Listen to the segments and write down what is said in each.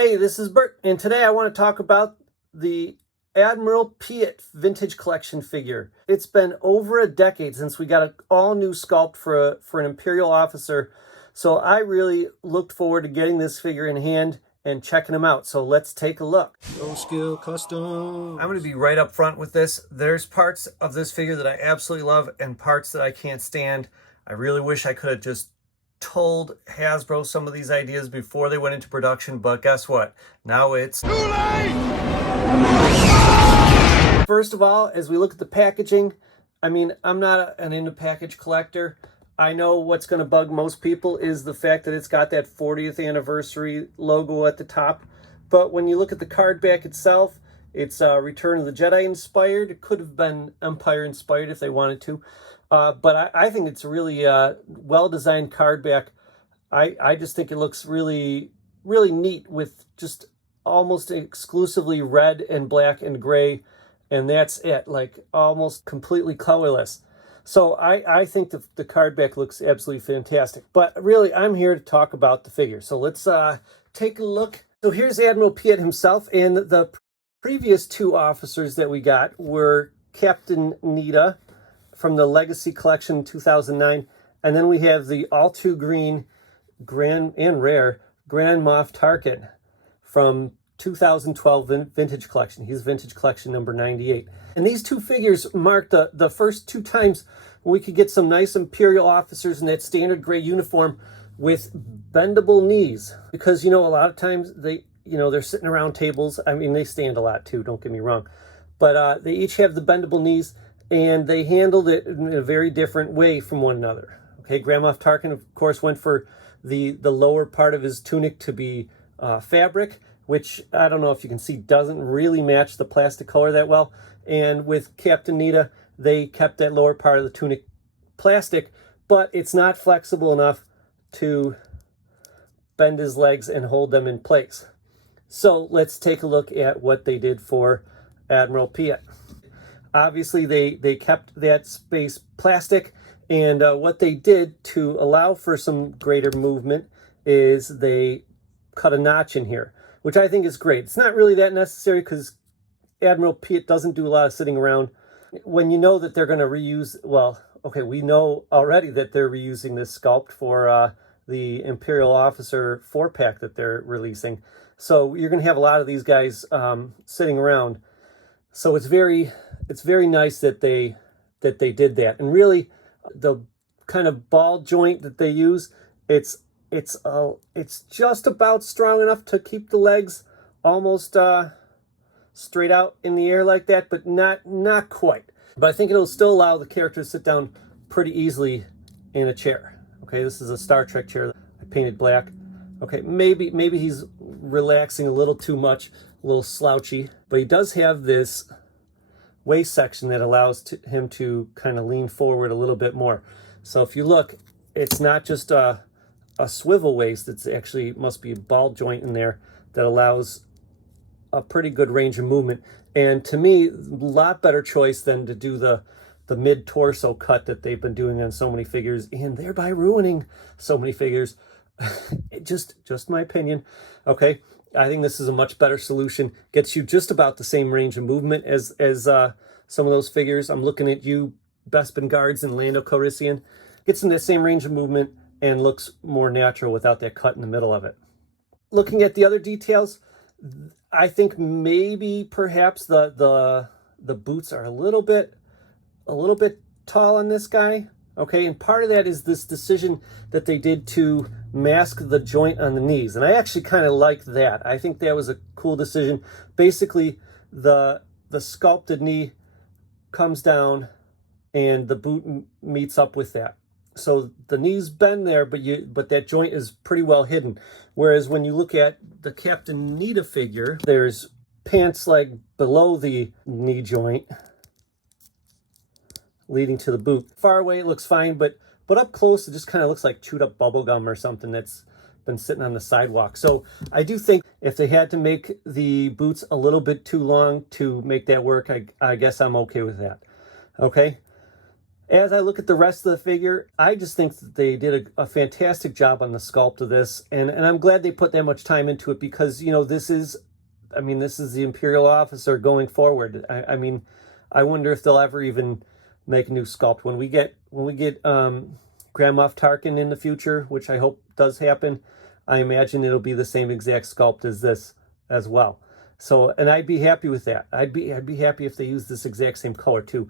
Hey, this is Bert, and today I want to talk about the Admiral Piett Vintage Collection figure. It's been over a decade since we got an all-new sculpt for an Imperial officer, so I really looked forward to getting this figure in hand and checking him out. So let's take a look. Low skill custom. I'm going to be right up front with this. There's parts of this figure that I absolutely love and parts that I can't stand. I really wish I could have just told Hasbro some of these ideas before they went into production, but guess what? Now it's too late! First of all, as we look at the packaging, I mean, I'm not an into package collector. I know what's going to bug most people is the fact that it's got that 40th anniversary logo at the top. But when you look at the card back itself, it's Return of the Jedi inspired. It could have been Empire inspired if they wanted to. But I think it's a really well-designed card back. I just think it looks really, really neat with just almost exclusively red and black and gray. And that's it, like almost completely colorless. So I think the card back looks absolutely fantastic. But really, I'm here to talk about the figure. So let's take a look. So here's Admiral Piett himself. And the previous two officers that we got were Captain Needa from the Legacy Collection 2009. And then we have the all too green Grand and rare Grand Moff Tarkin from 2012 Vintage Collection. He's Vintage Collection number 98. And these two figures mark the first two times we could get some nice Imperial officers in that standard gray uniform with bendable knees. Because, you know, a lot of times they're sitting around tables. I mean, they stand a lot too, don't get me wrong. But they each have the bendable knees, and they handled it in a very different way from one another. Okay, Grand Moff Tarkin, of course, went for the lower part of his tunic to be fabric, which I don't know if you can see doesn't really match the plastic color that well. And with Captain Needa, they kept that lower part of the tunic plastic, but it's not flexible enough to bend his legs and hold them in place. So let's take a look at what they did for Admiral Piett. Obviously, they kept that space plastic, and what they did to allow for some greater movement is they cut a notch in here, which I think is great. It's not really that necessary because Admiral Piett doesn't do a lot of sitting around. When you know that they're going to reuse, well, okay, we know already that they're reusing this sculpt for the Imperial Officer 4-pack that they're releasing. So you're going to have a lot of these guys sitting around. So it's very nice that they did that. And really, the kind of ball joint that they use, it's just about strong enough to keep the legs almost straight out in the air like that, but not quite. But I think it'll still allow the character to sit down pretty easily in a chair. Okay, this is a Star Trek chair I painted black. Okay, maybe he's relaxing a little too much, a little slouchy, but he does have this waist section that allows him to kind of lean forward a little bit more. So if you look, it's not just a swivel waist, it's actually must be a ball joint in there that allows a pretty good range of movement. And to me, a lot better choice than to do the mid-torso cut that they've been doing on so many figures, and thereby ruining so many figures. just my opinion. Okay, I think this is a much better solution. Gets you just about the same range of movement as some of those figures. I'm looking at you, Bespin Guards and Lando Calrissian. Gets them that same range of movement and looks more natural without that cut in the middle of it. Looking at the other details, I think maybe perhaps the boots are a little bit tall on this guy. Okay, and part of that is this decision that they did to mask the joint on the knees. And I actually kind of like that. I think that was a cool decision. Basically, the sculpted knee comes down and the boot meets up with that. So the knees bend there, but that joint is pretty well hidden. Whereas when you look at the Captain Needa figure, there's pants leg below the knee joint, leading to the boot. Far away it looks fine, but up close it just kind of looks like chewed up bubble gum or something that's been sitting on the sidewalk. So I do think if they had to make the boots a little bit too long to make that work, I guess I'm okay with that. Okay. As I look at the rest of the figure, I just think that they did a fantastic job on the sculpt of this, and I'm glad they put that much time into it, because, you know, this is the Imperial officer going forward. I mean, I wonder if they'll ever even make a new sculpt when we get Grand Moff Tarkin in the future, which I hope does happen. I imagine it'll be the same exact sculpt as this as well. So, and I'd be happy with that. I'd be happy if they use this exact same color too.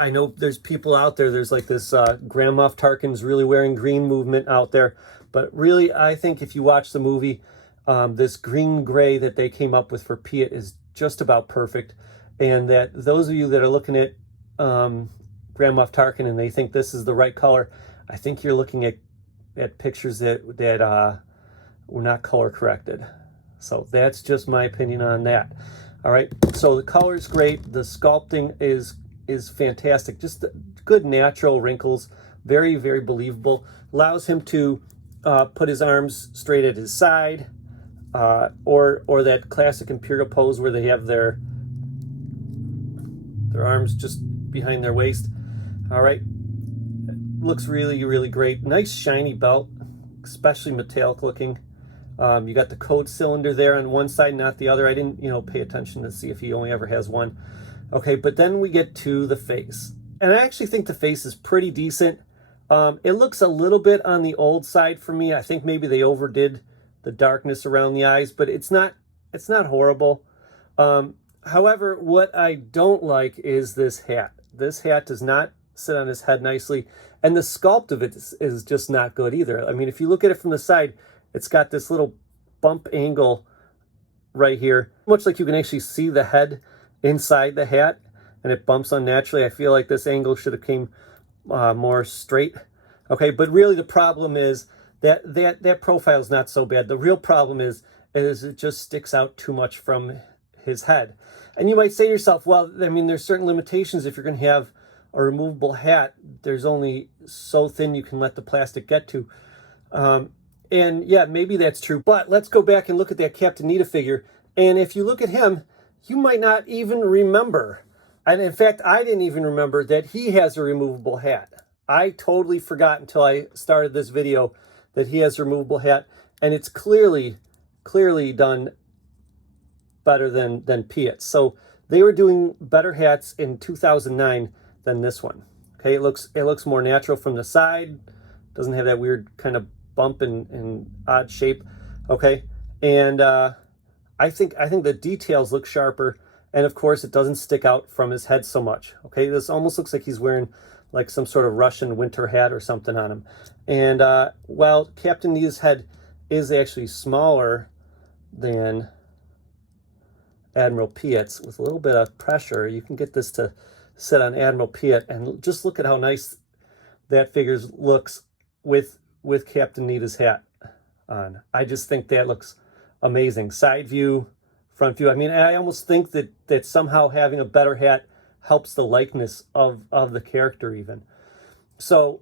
I know there's people out there, there's like this Grand Moff Tarkin's really wearing green movement out there, but really I think if you watch the movie, this green gray that they came up with for Piett is just about perfect. And that those of you that are looking at Grand Moff Tarkin and they think this is the right color, I think you're looking at pictures that were not color corrected. So that's just my opinion on that. All right, so the color's great, the sculpting is fantastic, just good natural wrinkles, very, very believable. Allows him to put his arms straight at his side, or that classic Imperial pose where they have their arms just behind their waist. All right, looks really, really great. Nice shiny belt, especially metallic looking. You got the code cylinder there on one side, not the other. I didn't, pay attention to see if he only ever has one. Okay, but then we get to the face. And I actually think the face is pretty decent. It looks a little bit on the old side for me. I think maybe they overdid the darkness around the eyes, but it's not horrible. However, what I don't like is this hat. This hat does not sit on his head nicely, and the sculpt of it is just not good either. I mean, if you look at it from the side, it's got this little bump angle right here, much like you can actually see the head inside the hat, and it bumps unnaturally. I feel like this angle should have came more straight. Okay, but really the problem is that profile is not so bad. The real problem is it just sticks out too much from his head. And you might say to yourself, well, I mean, there's certain limitations. If you're going to have a removable hat, there's only so thin you can let the plastic get to. And yeah, maybe that's true. But let's go back and look at that Captain Needa figure. And if you look at him, you might not even remember. And in fact, I didn't even remember that he has a removable hat. I totally forgot until I started this video that he has a removable hat. And it's clearly done better than Piett. So they were doing better hats in 2009 than this one. Okay, it looks more natural from the side. Doesn't have that weird kind of bump and odd shape. Okay, and I think the details look sharper, and of course it doesn't stick out from his head so much. Okay, this almost looks like he's wearing like some sort of Russian winter hat or something on him. And while Captain Needa's head is actually smaller than Admiral Piett's, with a little bit of pressure, you can get this to sit on Admiral Piett, and just look at how nice that figure looks with Captain Needa's hat on. I just think that looks amazing. Side view, front view. I mean, I almost think that somehow having a better hat helps the likeness of the character even. So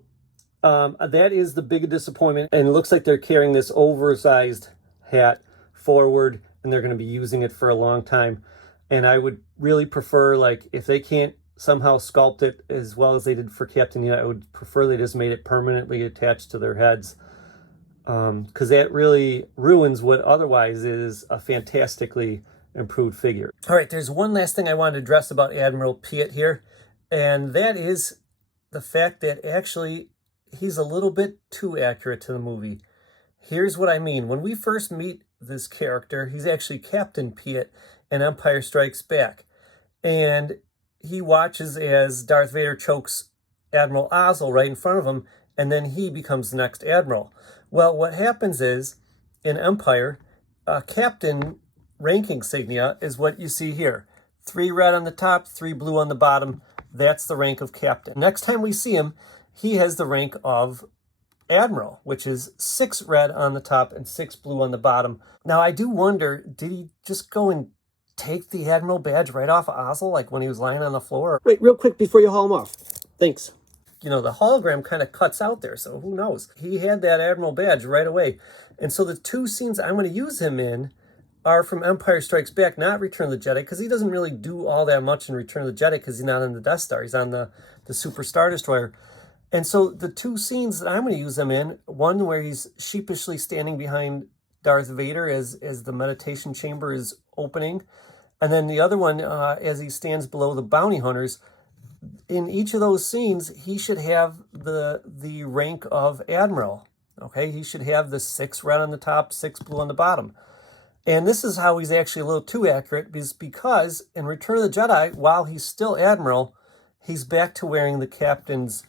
that is the big disappointment. And it looks like they're carrying this oversized hat forward, and they're going to be using it for a long time. And I would really prefer, like, if they can't somehow sculpt it as well as they did for Captain Needa, I would prefer they just made it permanently attached to their heads, because that really ruins what otherwise is a fantastically improved figure. All right, there's one last thing I wanted to address about Admiral Piett here, and that is the fact that actually he's a little bit too accurate to the movie. Here's what I mean. When we first meet this character, he's actually Captain Piett in Empire Strikes Back, and he watches as Darth Vader chokes Admiral Ozzel right in front of him, and then he becomes the next Admiral. Well, what happens is, in Empire, Captain rank insignia is what you see here. 3 red on the top, 3 blue on the bottom. That's the rank of Captain. Next time we see him, he has the rank of Admiral, which is 6 red on the top and 6 blue on the bottom. Now, I do wonder, did he just go and take the Admiral badge right off of Ozzel, like when he was lying on the floor? Wait, real quick before you haul him off. Thanks. You know, the hologram kind of cuts out there, so who knows? He had that Admiral badge right away. And so the 2 scenes I'm going to use him in are from Empire Strikes Back, not Return of the Jedi, because he doesn't really do all that much in Return of the Jedi because he's not on the Death Star. He's on the Super Star Destroyer. And so the two scenes that I'm going to use them in, one where he's sheepishly standing behind Darth Vader as the meditation chamber is opening, and then the other one as he stands below the bounty hunters. In each of those scenes, he should have the rank of Admiral. Okay, he should have the 6 red on the top, 6 blue on the bottom. And this is how he's actually a little too accurate, because in Return of the Jedi, while he's still Admiral, he's back to wearing the captain's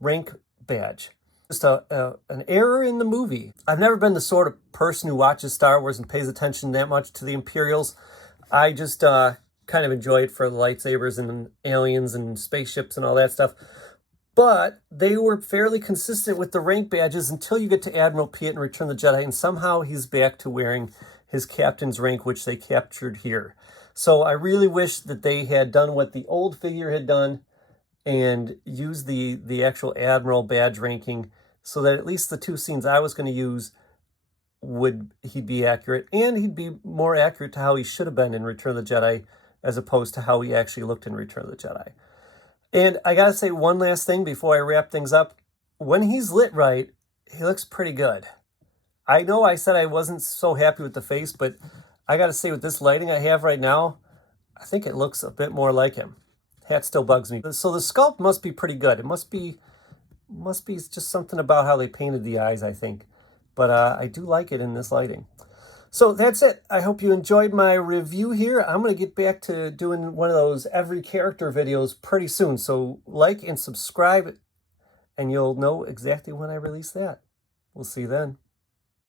rank badge. Just an error in the movie. I've never been the sort of person who watches Star Wars and pays attention that much to the Imperials. I just kind of enjoy it for the lightsabers and aliens and spaceships and all that stuff. But they were fairly consistent with the rank badges until you get to Admiral Piett in Return of the Jedi, and somehow he's back to wearing his captain's rank, which they captured here. So I really wish that they had done what the old figure had done and used the actual Admiral badge ranking, so that at least the two scenes I was going to use he'd be accurate, and he'd be more accurate to how he should have been in Return of the Jedi as opposed to how he actually looked in Return of the Jedi. And I gotta say one last thing before I wrap things up. When he's lit right, he looks pretty good. I know I said I wasn't so happy with the face, but I gotta say with this lighting I have right now, I think it looks a bit more like him. Hat still bugs me. So the sculpt must be pretty good. It must be just something about how they painted the eyes, I think. But I do like it in this lighting. So that's it. I hope you enjoyed my review here. I'm going to get back to doing one of those every character videos pretty soon. So like and subscribe, and you'll know exactly when I release that. We'll see you then.